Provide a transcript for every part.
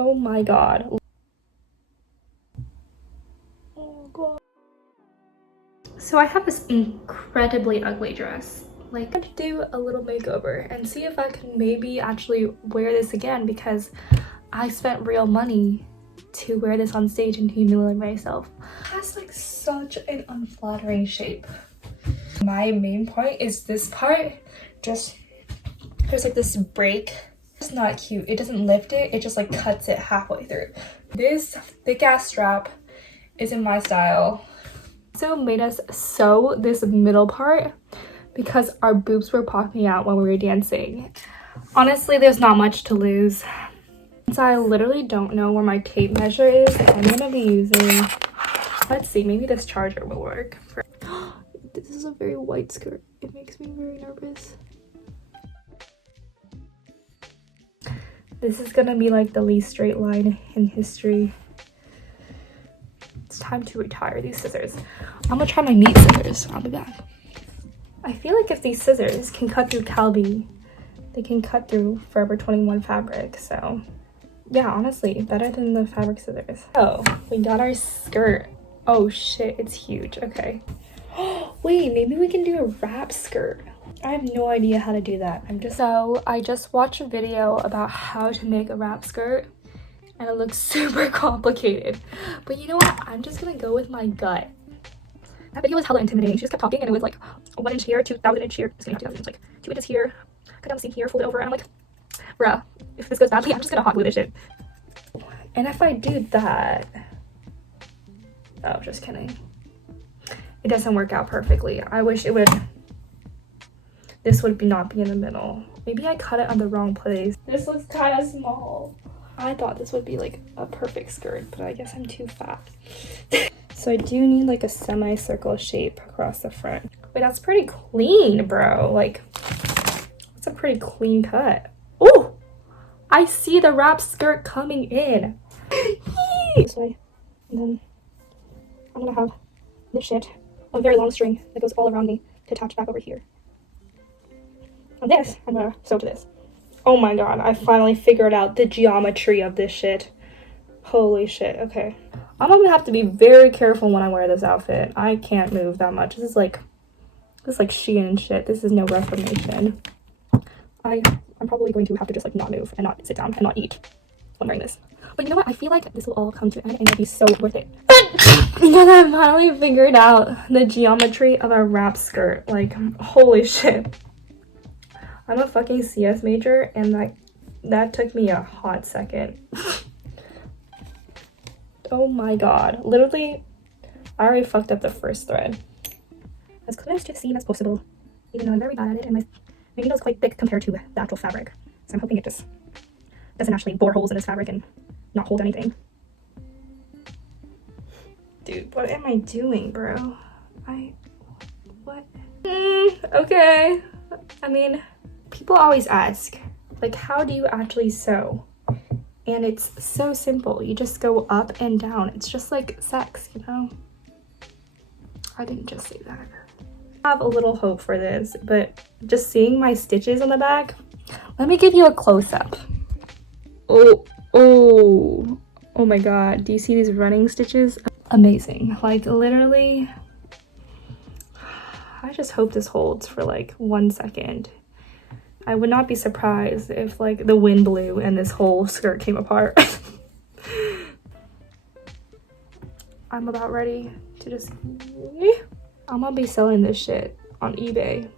Oh my god. Oh god. So I have this incredibly ugly dress. Like, I'm gonna do a little makeover and see if I can maybe actually wear this again, because I spent real money to wear this on stage and humiliate myself. It has like such an unflattering shape. My main point is this part. Just there's like this break. It's not cute. It doesn't lift it, it just like cuts it halfway through. This thick ass strap isn't my style. So made us sew this middle part because our boobs were popping out when we were dancing. Honestly, there's not much to lose. Since I literally don't know where my tape measure is, I'm gonna be using, let's see, maybe this charger will work. This is a very white skirt. It makes me very nervous. This is gonna be like the least straight line in history. It's time to retire these scissors. I'm gonna try my meat scissors. I'll be back. I feel like if these scissors can cut through Calbee, they can cut through Forever 21 fabric. So yeah, honestly, better than the fabric scissors. Oh, we got our skirt. Oh shit, it's huge. Okay. Wait, maybe we can do a wrap skirt. I have no idea how to do that. I just watched a video about how to make a wrap skirt, and it looks super complicated. But you know what? I'm just gonna go with my gut. That video was hella intimidating. She just kept talking and it was like 1 inch here, 2,000 inch here. It's gonna have 2,000 inch, like 2 inches here. Cut down the seam here, fold it over, and I'm like, bruh, if this goes badly, I'm just gonna hot glue this shit. And if I do that, oh, just kidding. It doesn't work out perfectly. I wish it would. This would not be in the middle. Maybe I cut it on the wrong place. This looks kind of small. I thought this would be like a perfect skirt, but I guess I'm too fat. So I do need like a semicircle shape across the front. Wait, that's pretty clean, bro. Like, it's a pretty clean cut. Oh, I see the wrap skirt coming in. This way. And then I'm gonna have this shit, a very long string that goes all around me to attach back over here. And this, I'm gonna sew to this. Oh my god, I finally figured out the geometry of this shit. Holy shit, okay. I'm gonna have to be very careful when I wear this outfit. I can't move that much. This is like Shein shit. This is no Reformation. I'm probably going to have to just like not move and not sit down and not eat when wearing this. But you know what? I feel like this will all come to an end and it'll be so worth it. Because I finally figured out the geometry of a wrap skirt. Like, holy shit. I'm a fucking CS major, and that took me a hot second. Oh my god. Literally, I already fucked up the first thread. As close to the seam as possible, even though I'm very bad at it, and my needle is quite thick compared to the actual fabric. So I'm hoping it just doesn't actually bore holes in this fabric and not hold anything. Dude, what am I doing, bro? What? Okay. I mean, people always ask, like, how do you actually sew? And it's so simple. You just go up and down. It's just like sex, you know? I didn't just say that. I have a little hope for this, but just seeing my stitches on the back, let me give you a close-up. Oh my god. Do you see these running stitches? Amazing. Like, literally, I just hope this holds for like 1 second. I would not be surprised if like the wind blew and this whole skirt came apart. I'm about ready to just... I'm gonna be selling this shit on eBay.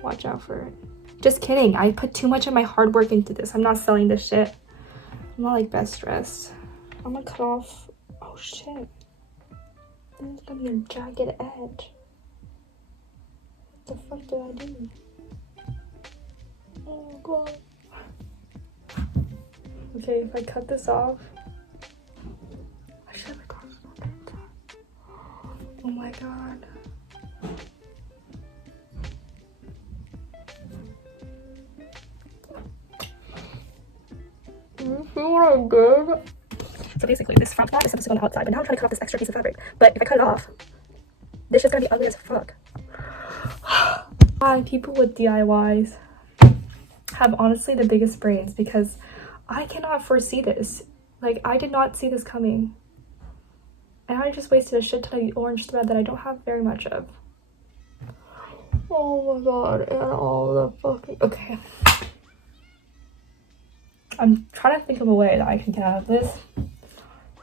Watch out for it. Just kidding. I put too much of my hard work into this. I'm not selling this shit. I'm not like Best Dressed. I'm gonna cut off... Oh shit. There's gonna be a jagged edge. What the fuck did I do? Oh god. Okay, if I cut this off, I should have cut it off. Oh my god. You see what I did? So basically, this front part is supposed to go on the outside, but now I'm trying to cut off this extra piece of fabric. But if I cut it off, this is gonna be ugly as fuck. People with DIYs have honestly the biggest brains, because I cannot foresee this. Like, I did not see this coming. And I just wasted a shit ton of orange thread that I don't have very much of. Oh my god, and all the fucking... Okay. I'm trying to think of a way that I can get out of this.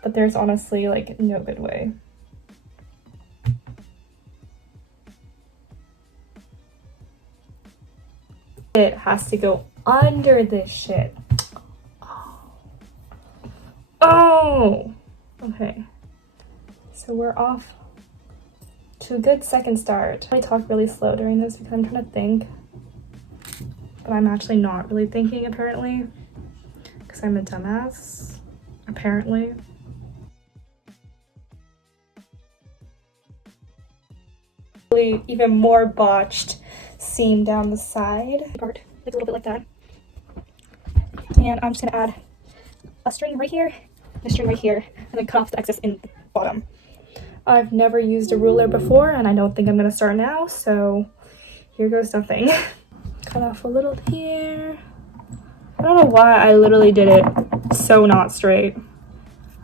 But there's honestly, like, no good way. It has to go under this shit. Oh! Okay. So we're off to a good second start. I talk really slow during this because I'm trying to think. But I'm actually not really thinking, apparently. Because I'm a dumbass. Apparently. Even more botched seam down the side part, like a little bit like that. And I'm just gonna add a string right here, a string right here, and then cut off the excess in the bottom. I've never used a ruler before, and I don't think I'm gonna start now, so here goes nothing. Cut off a little here. I don't know why I literally did it so not straight.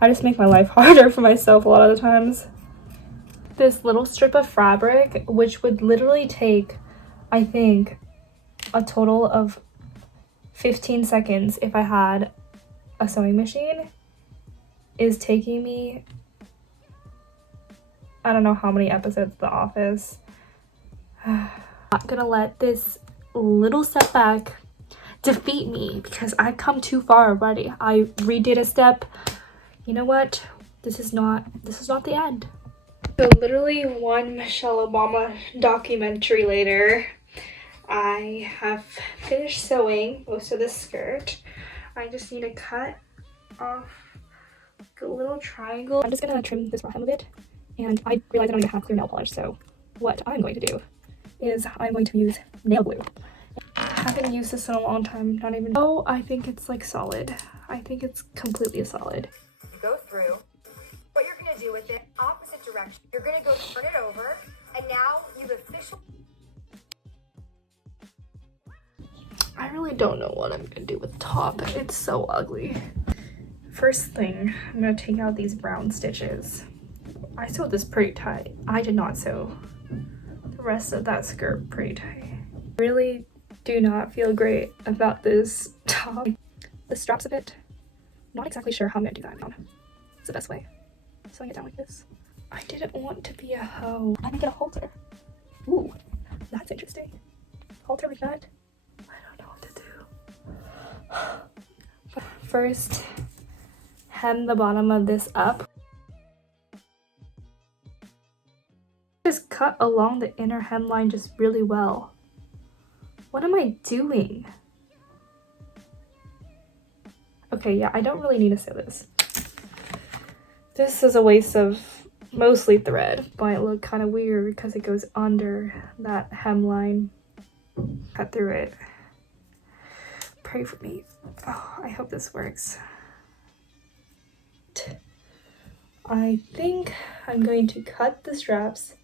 I just make my life harder for myself a lot of the times. This little strip of fabric, which would literally take, I think, a total of 15 seconds if I had a sewing machine, is taking me, I don't know how many episodes of The Office. I'm not gonna let this little setback defeat me because I've come too far already. I redid a step. You know what? This is not the end. So literally one Michelle Obama documentary later, I have finished sewing most of this skirt. I just need to cut off a little triangle. I'm just gonna trim this bottom a bit, and I realized I don't even have clear nail polish, so what I'm going to do is I'm going to use nail glue. I haven't used this in a long time, not even. Oh, I think it's like solid. I think it's completely solid. Go through. What you're gonna do with it, opposite direction. You're gonna go turn it over, and now you've officially... I really don't know what I'm gonna do with the top. It's so ugly. First thing, I'm gonna take out these brown stitches. I sewed this pretty tight. I did not sew the rest of that skirt pretty tight. Really do not feel great about this top. The straps a bit. Not exactly sure how I'm gonna do that now. It's the best way. Sewing it down like this. I didn't want to be a hoe. I'm gonna get a halter. Ooh, that's interesting. Halter like that. I don't know what to do. First, hem the bottom of this up. Just cut along the inner hemline just really well. What am I doing? Okay, yeah, I don't really need to sew this. This is a waste of mostly thread, but it looked kind of weird because it goes under that hemline. Cut through it. Pray for me. Oh, I hope this works. I think I'm going to cut the straps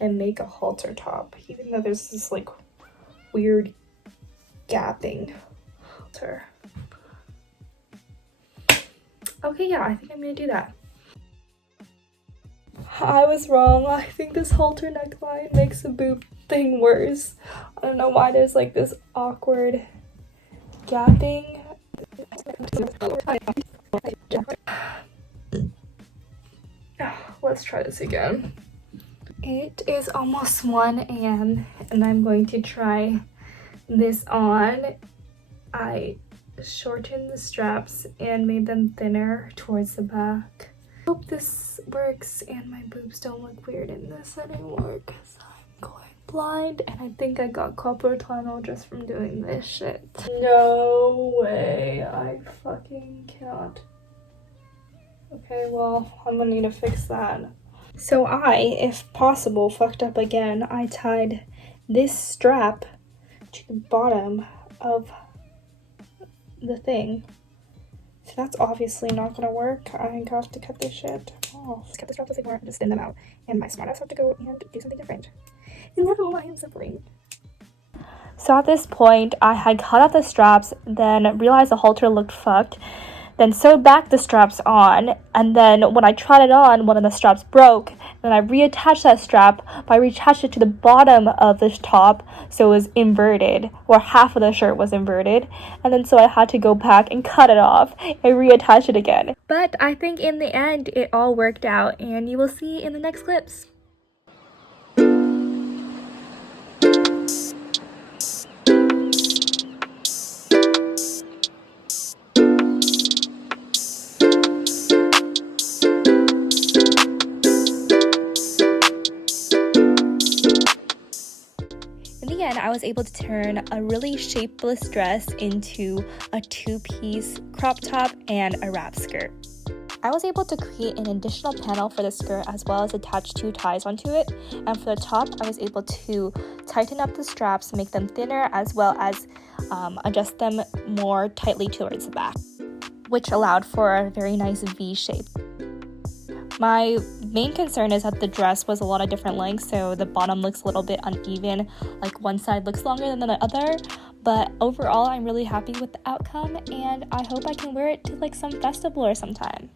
and make a halter top, even though there's this like weird gapping halter. Okay, yeah, I think I'm gonna do that. I was wrong. I think this halter neckline makes the boob thing worse. I don't know why there's like this awkward gapping. Let's try this again. It is almost 1 a.m. and I'm going to try this on. I shortened the straps and made them thinner towards the back. Hope this works and my boobs don't look weird in this anymore because I'm going blind and I think I got carpal tunnel just from doing this shit. No way, I fucking cannot. Okay, well, I'm gonna need to fix that. So I, if possible, fucked up again. I tied this strap to the bottom of the thing. So that's obviously not gonna work. I have to cut this shit off. Just cut the straps as they were and just thin them out. And my smart ass have to go and do something different. And now I am suffering. So at this point, I had cut off the straps, then realized the halter looked fucked, then sewed back the straps on, and then when I tried it on, one of the straps broke. Then I reattached that strap, but I reattached it to the bottom of the top, so it was inverted, or half of the shirt was inverted, and then so I had to go back and cut it off and reattach it again. But I think in the end, it all worked out, and you will see in the next clips. In the end, I was able to turn a really shapeless dress into a two-piece crop top and a wrap skirt. I was able to create an additional panel for the skirt as well as attach 2 ties onto it, and for the top I was able to tighten up the straps, make them thinner, as well as adjust them more tightly towards the back, which allowed for a very nice V shape. My main concern is that the dress was a lot of different lengths, so the bottom looks a little bit uneven, like one side looks longer than the other, but overall I'm really happy with the outcome, and I hope I can wear it to like some festival or sometime.